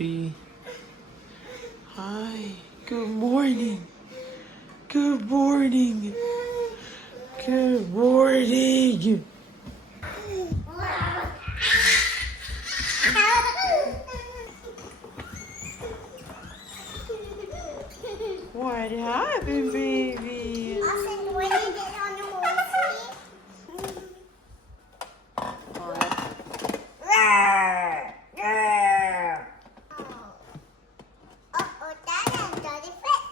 baby. Hi. Good morning. Good morning. Good morning. What happened, baby? Austin, what did you get on the horsey? Uh-oh, that doesn't fit.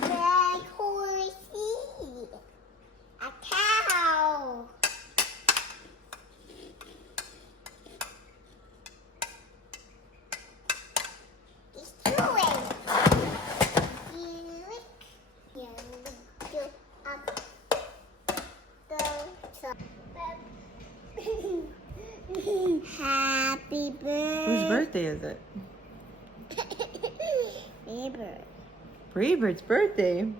Big horsey. A cow. It's chewing. Happy birthday. Whose birthday is it? Neighbor. Braebird's birthday.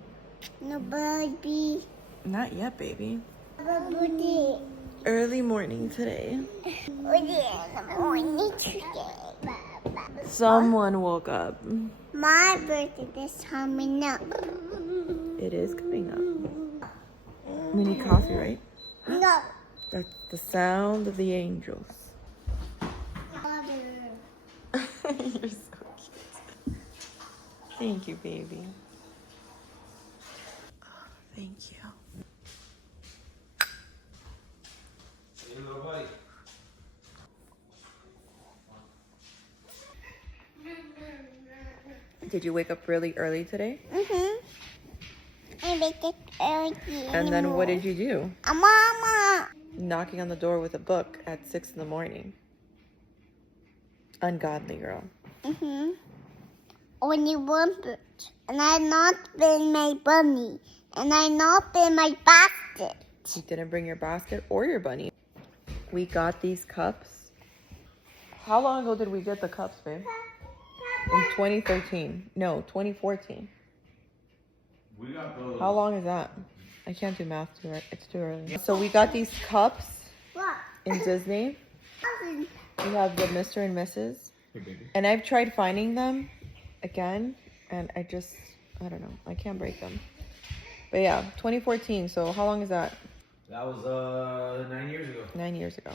No baby. Not yet, baby. Birthday. Early morning today. Morning today. Someone woke up. My birthday is coming up. It is coming up. We need coffee, right? No. That's the sound of the angels. You're so cute. Thank you, baby. Oh, thank you. Hey, little buddy. Did you wake up really early today? I make it early. And then what did you do? Mama. Knocking on the door with a book at 6 in the morning. Ungodly girl. Only one bird. And I not been my bunny. And I not been my basket. You didn't bring your basket or your bunny. We got these cups. How long ago did we get the cups, babe? In 2013. No, 2014. We got those. How long is that? I can't do math too early. It's too early. So we got these cups What? in Disney. We have the Mr. and Mrs. Hey, baby. And I've tried finding them again, and I don't know. I can't break them. But yeah, 2014. So how long is that? That was 9 years ago. 9 years ago.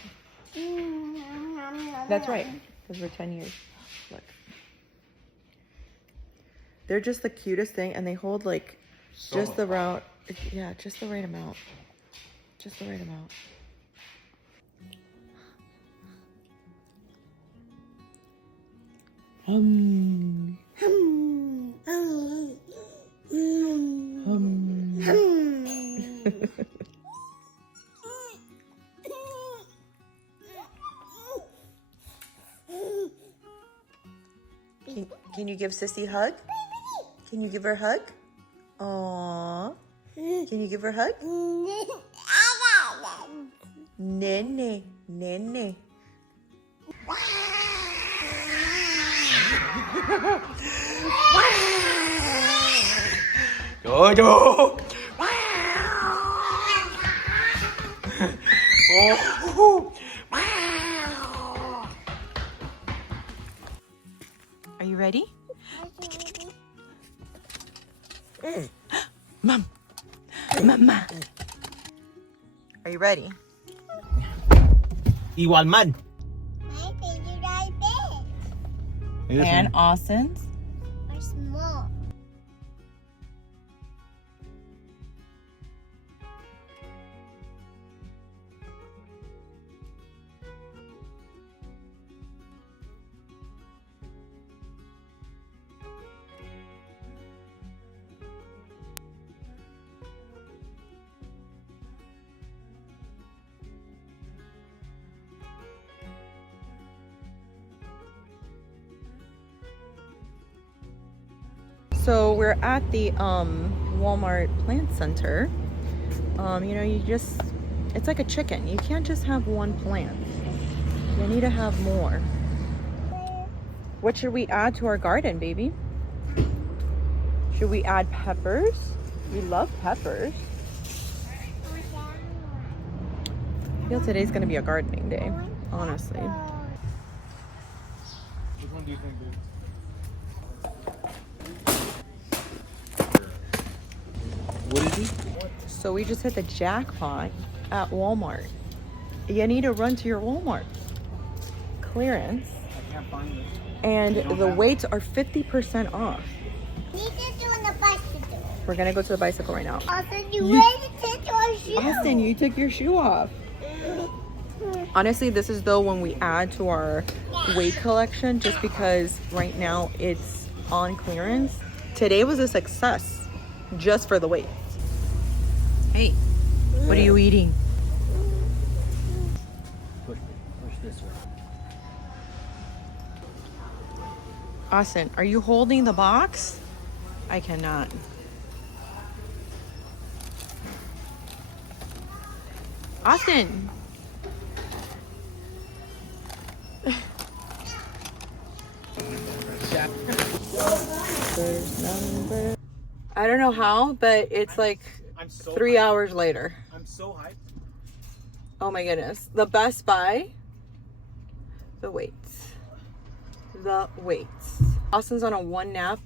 That's right, because we're 10 years. Look. They're just the cutest thing, and they hold like just the right, yeah, just the right amount. Just the right amount. Can you give Sissy a hug? Can you give her a hug? Aww. Can you give her a hug? Nene, nene. Jojo. Oh. Are you ready? Mom. Mama. Are you ready? Igual man. My baby right big And Austin's. or small. So we're at the Walmart plant center. You know, it's like a chicken. You can't just have one plant. You need to have more. What should we add to our garden, baby? Should we add peppers? We love peppers. I feel today's gonna be a gardening day, honestly. one do you think, babe? What is it? So we just hit the jackpot at Walmart. You need to run to your Walmart clearance, I can't find it. and They don't the have weights are 50% off. We just doing the bicycle. We're gonna go to the bicycle right now. Austin, you You- ready to take your shoe? Austin, you took your shoe off. Honestly, this is the one we add to our weight collection just because right now it's on clearance. Today was a success just for the weights. Hey, what are you eating? Push this way. Austin, are you holding the box? I cannot. Austin. I don't know how, but it's like I'm so 3 hyped. hours later. I'm so hyped. Oh my goodness. The Best Buy. The weights. The weights. Austin's on a 1 nap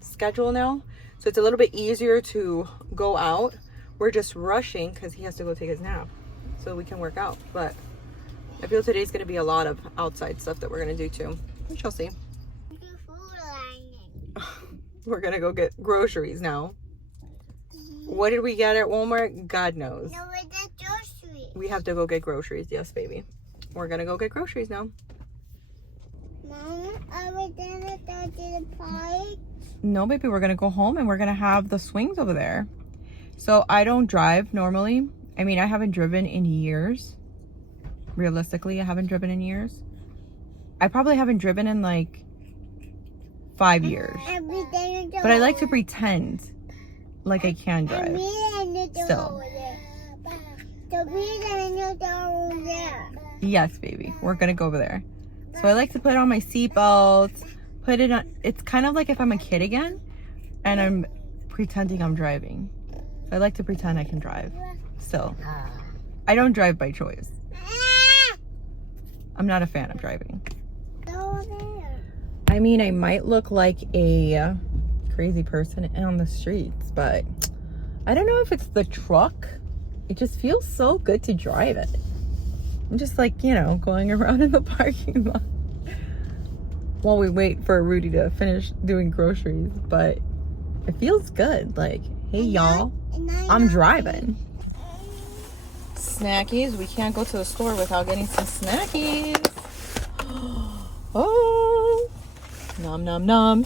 schedule now, so it's a little bit easier to go out. We're just rushing because he has to go take his nap so we can work out. But I feel today's going to be a lot of outside stuff that we're going to do too. We shall see. We're going to go get groceries now. What did we get at Walmart? God knows. No, it's a grocery. We have to go get groceries. Yes, baby. We're going to go get groceries now. Mom, are we gonna go to the park? No, baby, we're gonna go home and we're gonna have the swings over there. So I don't drive normally. I mean, I haven't driven in years. Realistically, I haven't driven in years. I probably haven't driven in like 5 years. And we didn't go But I like to pretend like I can And drive. we didn't go Still. over there. So we didn't go over there. Yes, baby, we're gonna go over there. So I like to put on my seatbelt, put it on. It's kind of like if I'm a kid again and I'm pretending I'm driving. I like to pretend I can drive still. I don't drive by choice. I'm not a fan of driving. Go there. I mean, I might look like a crazy person on the streets, but I don't know if it's the truck. It just feels so good to drive it. I'm just like, you know, going around in the parking lot while we wait for Rudy to finish doing groceries, but it feels good. Like, hey y'all, I'm driving. Snackies. We can't go to the store without getting some snackies. Oh, nom nom nom.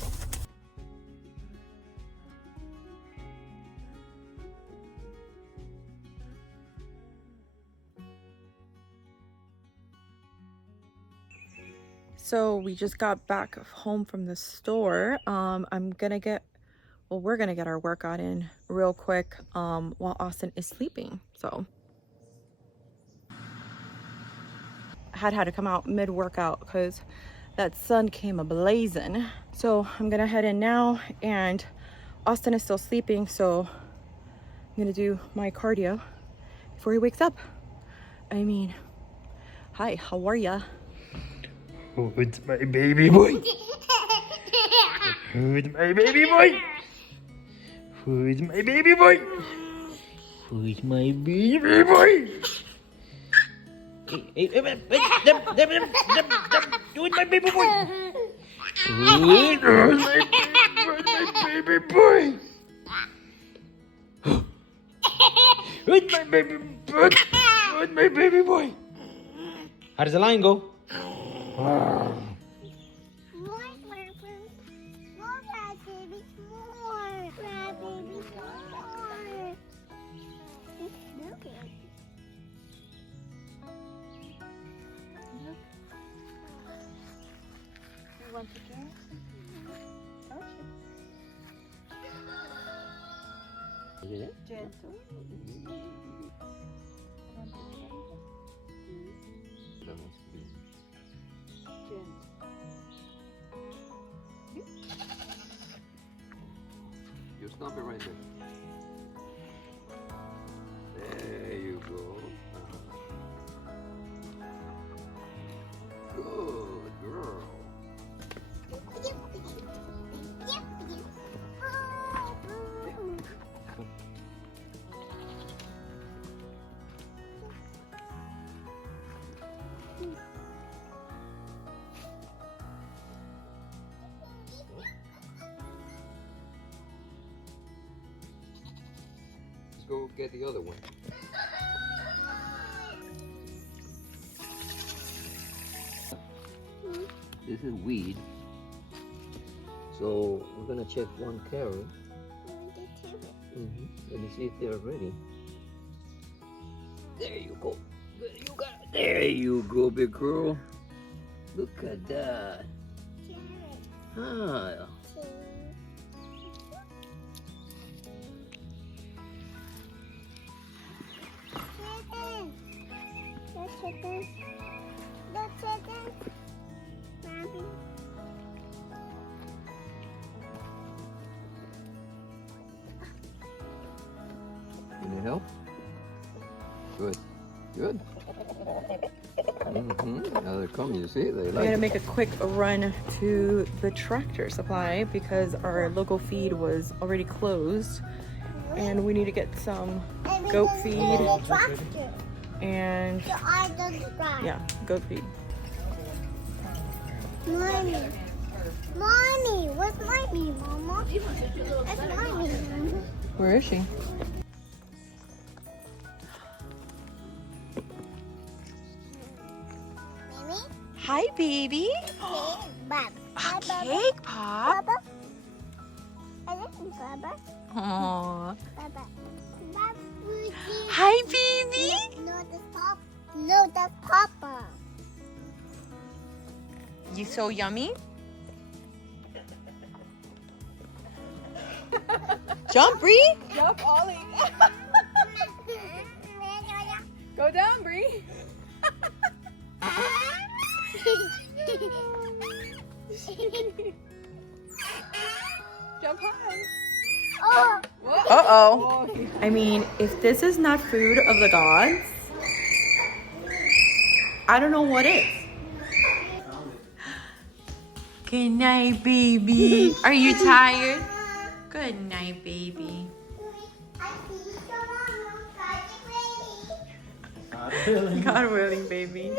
So we just got back home from the store. We're gonna get our workout in real quick while Austin is sleeping. So I had to come out mid-workout because that sun came a-blazing. So I'm gonna head in now, and Austin is still sleeping, so I'm gonna do my cardio before he wakes up. I mean, hi, how are ya? Oh, it's my baby boy. Who's my baby boy? Who's my baby boy? Who's my baby boy? Who's my baby boy? Who's my baby boy? Who's my baby boy? Who's my baby boy? How does the line go? More, rabbit, more. Rabbit, more. Look at it. You want to drink? Gentle. You stop it right there. There you go. Good girl. get the other one. This is weed. So we're gonna check one carrot. Let me see if they're ready. There you go. There you go, big girl. Look at that. Ah. Can you help? Good. Good. Now they're coming, you see? They We like gotta it. make a quick run to the Tractor Supply because our local feed was already closed, and we need to get some goat feed and yeah, goat feed. Mommy. Mommy, where's Mommy, Mama? That's Mommy. Where is she? Mommy? Hi, baby. Bob. A cake pop. Baba. I like you, Baba. Aww. Baba. Baba. Hi, baby. No, that's Papa. No, that's Papa. You so yummy. Jump, Bree. Jump, Ollie. Go down, Bree. Jump high. Oh. Uh-oh. I mean, if this is not food of the gods, I don't know what is. Good night, baby. Are you tired? Good night, baby. God willing, baby.